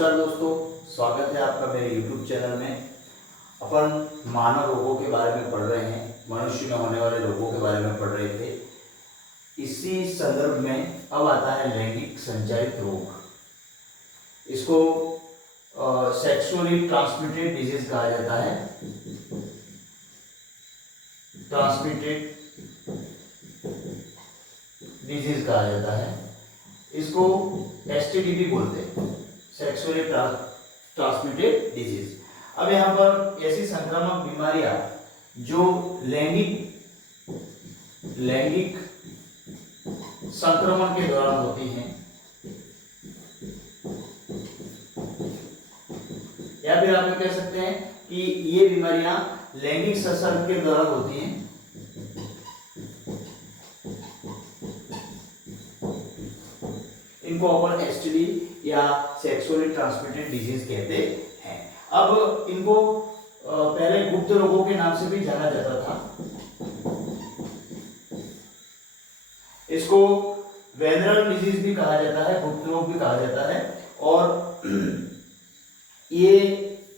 नमस्कार दोस्तों, स्वागत है आपका मेरे YouTube चैनल में। अपन मानव रोगों के बारे में पढ़ रहे हैं, मनुष्य में होने वाले रोगों के बारे में पढ़ रहे थे। इसी संदर्भ में अब आता है लैंगिक संचारित रोग। इसको सेक्सुअली ट्रांसमिटेड डिजीज कहा जाता है। ट्रांसमिटेड डिजीज कहा जाता है। इसको एसटीडी भी बोलते हैं, सेक्सुअली ट्रांसमिटेड डिजीज। अब यहाँ पर ऐसी संक्रामक बीमारियां जो लैंगिक संक्रमण के दौरान होती हैं, या फिर आप कह सकते हैं कि ये बीमारियां लैंगिक संसर्ग के दौरान होती हैं। इनको अपन एसटीडी या सेक्सुअली ट्रांसमिटेड डिजीज कहते हैं। अब इनको पहले गुप्त रोगों के नाम से भी जाना जाता था। इसको वेनरल डिजीज भी कहा जाता है, गुप्त रोग भी कहा जाता है। और ये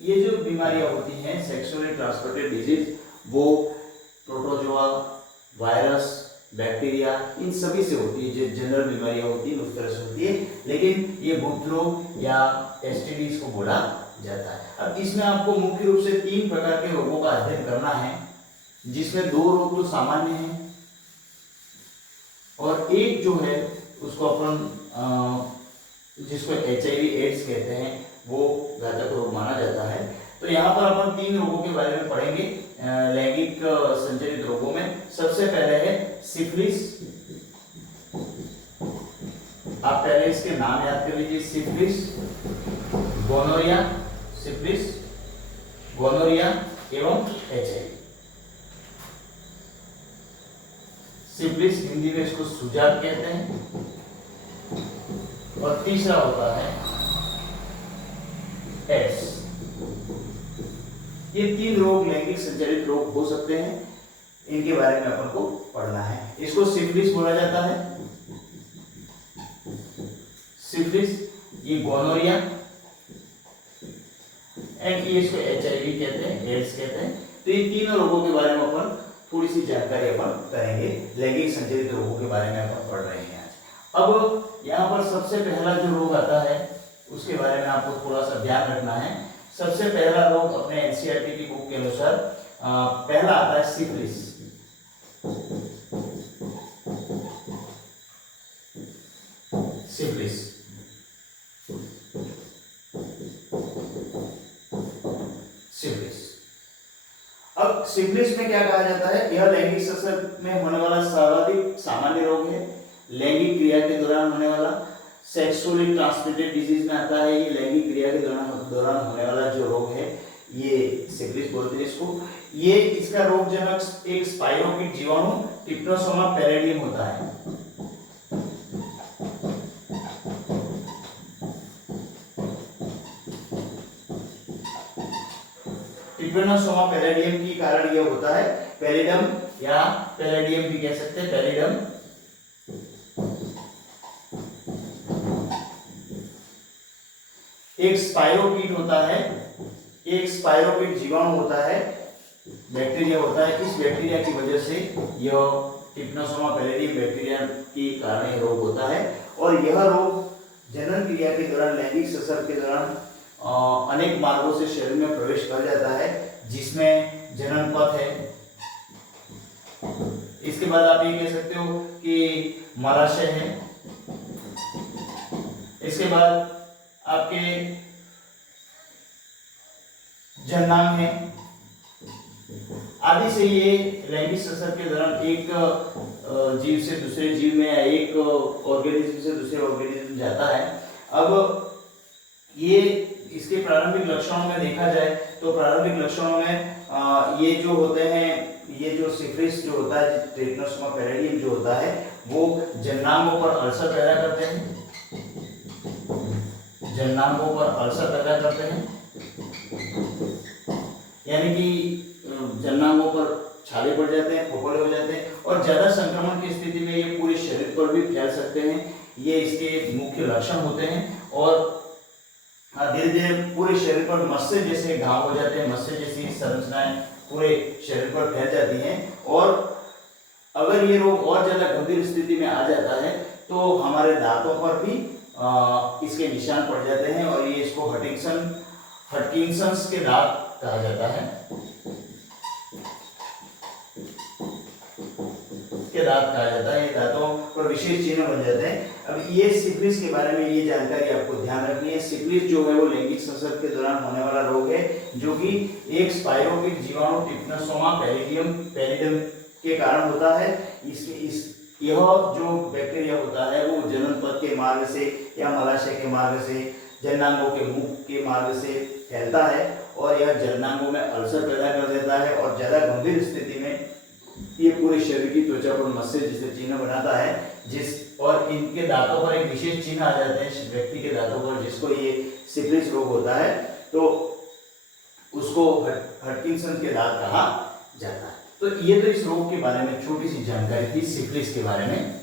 जो बीमारियां होती हैं सेक्सुअली ट्रांसमिटेड डिजीज, वो प्रोटोजोआ, वायरस, बैक्टीरिया, इन सभी से होती है। जो जनरल बीमारियां होती है उस तरह से होती है, लेकिन ये गुप्त रोग या एसटीडी को बोला जाता है। अब इसमें आपको मुख्य रूप से 3 प्रकार के रोगों का अध्ययन करना है, जिसमें 2 रोग तो सामान्य हैं और एक जो है उसको अपन जिसको HIV एड्स कहते हैं, वो घातक रोग माना जाता है। तो यहाँ पर अपन 3 रोगों के बारे में पढ़ेंगे लैंगिक संचारित रोगों में। सबसे पहले है सिफिलिस। आप पहले इसके नाम याद कर लीजिए, सिफिलिस, गोनोरिया, सिफिलिस, गोनोरिया एवं HIV। सिफिलिस हिंदी में इसको सुजाक कहते हैं। और तीसरा होता है एड्स। ये 3 रोग लैंगिक संचारित रोग हो सकते हैं, इनके बारे में अपन को पढ़ना है। इसको सिफिलिस बोला जाता है, सिफिलिस, ये गोनोरिया एंड ये इसको HIV कहते हैं, एड्स कहते हैं। तो ये तीनों रोगों के बारे में अपन थोड़ी सी जानकारी अपन करेंगे। लैंगिक संचारित रोगों के बारे में अपन पढ़ रहे हैं आज। अब यहाँ पर सबसे पहला जो रोग आता है उसके बारे में आपको थोड़ा सा ध्यान रखना है। सबसे पहला रोग अपने एनसीईआरटी की बुक के अनुसार पहला आता है सिफिलिस। सिफिलिस सिफिलिस अब सिफिलिस में क्या कहा जाता है? यह लैंगिक संसर्ग में होने वाला सर्वाधिक सामान्य रोग है। लैंगिक क्रिया के दौरान होने वाला, सेक्सुअली ट्रांसमिटेड डिजीज में आता है। ये लैंगिक क्रिया के दौरान होने वाला जो रोग है, ये सिफिलिस बोलते हैं इसको। ये इसका रोगजनक एक स्पाइरोकीट जीवाणु ट्रिप्नोसोमा पैराडियम होता है। ट्रिप्नोसोमा पैराडियम के कारण यह होता है। पैलिडम या पैराडियम भी कह सकते हैं, पैलिडम। एक स्पाइरोकीट होता है, एक स्पाइरोकीट जीवाणु होता है, बैक्टीरिया होता है। इस बैक्टीरिया की वजह से यह ट्रिप्नोसोमा पैराडियम बैक्टीरिया के कारण यह रोग होता है। और यह रोग जनन क्रिया के दौरान, लैंगिक संसर्ग के दौरान अनेक मार्गों से शरीर में प्रवेश कर जाता है, जिसमें जनन पथ है। इसके बाद आप ये कह सकते हो कि मलाशय है। इसके बाद आपके जननांग है। आदि से ये लैंगिक संसर्ग के दौरान एक जीव से दूसरे जीव में, एक ऑर्गेनिज्म से दूसरे ऑर्गेनिज्म जाता है। अब ये इसके प्रारंभिक लक्षणों में देखा जाए तो प्रारंभिक लक्षणों में ये जो होते हैं, ये जो सिफिलिस जो होता है, ट्रिप्नोसोमा पैराडियम जो होता है, वो जननांगों पर अल्सर पैदा करते हैं। जननांगों पर अल्सर पैदा करते हैं, यानी कि जननांगों पर छाले पड़ जाते हैं, फोफड़े हो जाते हैं। और ज्यादा संक्रमण की स्थिति में ये पूरे शरीर पर भी फैल सकते हैं। ये इसके मुख्य लक्षण होते हैं। और धीरे धीरे पूरे शरीर पर मस्से जैसे घाव हो जाते हैं, मस्से जैसी संरचनाएं पूरे शरीर पर फैल जाती हैं। और अगर ये रोग और ज्यादा गंभीर स्थिति में आ जाता है तो हमारे दांतों पर भी इसके निशान पड़ जाते हैं और ये इसको हटकिंसंस के दांत कहा जाता है, के दांत कहा जाता है। ये दांतों पर विशेष चिन्ह बन जाते हैं। अब ये सिफिलिस के बारे में ये जानकारी आपको ध्यान रखनी है। सिफिलिस जो है वो लैंगिक संसर्ग के दौरान होने वाला रोग है, जो कि एक स्पाइरोकीट जीवाणु ट्रिपनोसोमा पैलिडम के कारण होता है। यह जो बैक्टीरिया होता है वो जनन पथ के मार्ग से या मलाशय के मार्ग से जननांगों के मुख के मार्ग से फैलता है और यह जननांगों में अल्सर पैदा कर देता है और ज्यादा गंभीर स्थिति में ये पूरे शरीर की त्वचा पर मस्से जैसे चिन्ह बनाता है, और इनके दांतों पर एक विशेष चिन्ह आ जाते हैं व्यक्ति के दांतों पर, जिसको ये सिफिलिस रोग होता है तो उसको हटकिंसन के दांत कहा जाता है। तो ये तो इस रोग के बारे में छोटी सी जानकारी थी सिफिलिस के बारे में।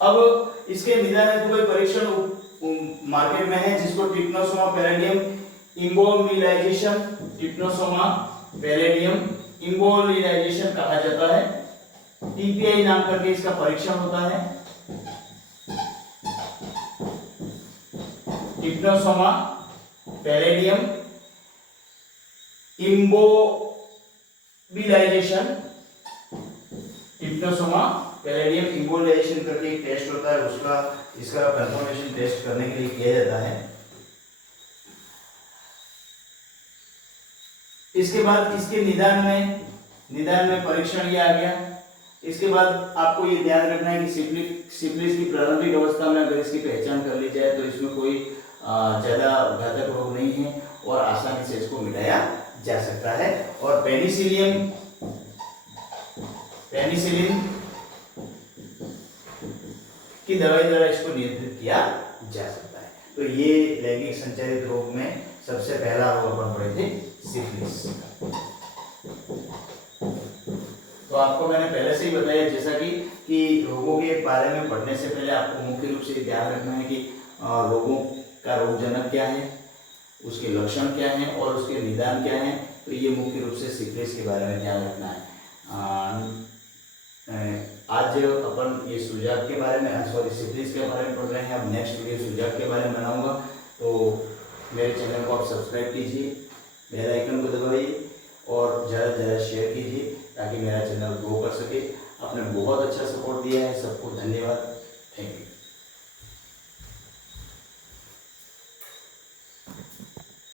अब इसके निदान हेतु कोई परीक्षण मार्केट में है जिसको ट्रिपनोसोमा पैलिडियम इम्बोलिजाइजेशन, ट्रिपनोसोमा पैलिडियम इम्बोलिजाइजेशन कहा जाता है। टीपीआई नाम करके इसका परीक्षण होता है। ट्रिपनोसोमा पैलिडियम इम्बोलिजाइजेशन, ट्रिपनोसोमा पैलिडियम इम्बोलिजाइजेशन करके एक टेस्ट होता है, इसका कंफर्मेशन टेस्ट करने के लिए किया जाता है। इसके बाद इसके निदान में परीक्षण ये आ गया। इसके बाद आपको ये ध्यान रखना है कि सिफिलिस की प्रारंभिक अवस्था में अगर इसकी पहचान कर ली जाए तो इसमें कोई ज्यादा घातक रोग नहीं है और आसानी से इसको मिटाया जा सकता है। और पेनिसिलिन की दवाई द्वारा इसको नियंत्रित किया जा सकता है। तो ये लैंगिक संचारित रोग में सबसे पहला रोग अपन पढ़े थे सिफिलिस। तो आपको मैंने पहले से ही बताया जैसा कि रोगों के बारे में पढ़ने से पहले आपको मुख्य रूप से ध्यान रखना है कि रोगों का रोगजनक क्या है, उसके लक्षण क्या हैं और उसके निदान क्या हैं। तो ये मुख्य रूप से सिफिलिस के बारे में ध्यान रखना है। आज अपन ये सुजाक के बारे में सिफिलिस के बारे में पढ़ रहे हैं। अब नेक्स्ट वीडियो सुजाक के बारे में बनाऊंगा। तो मेरे चैनल को आप सब्सक्राइब कीजिए, बेल आइकन को दबाइए और ज़्यादा से ज़्यादा शेयर कीजिए ताकि मेरा चैनल ग्रो कर सके। आपने बहुत अच्छा सपोर्ट दिया है, सबको धन्यवाद। Thank you.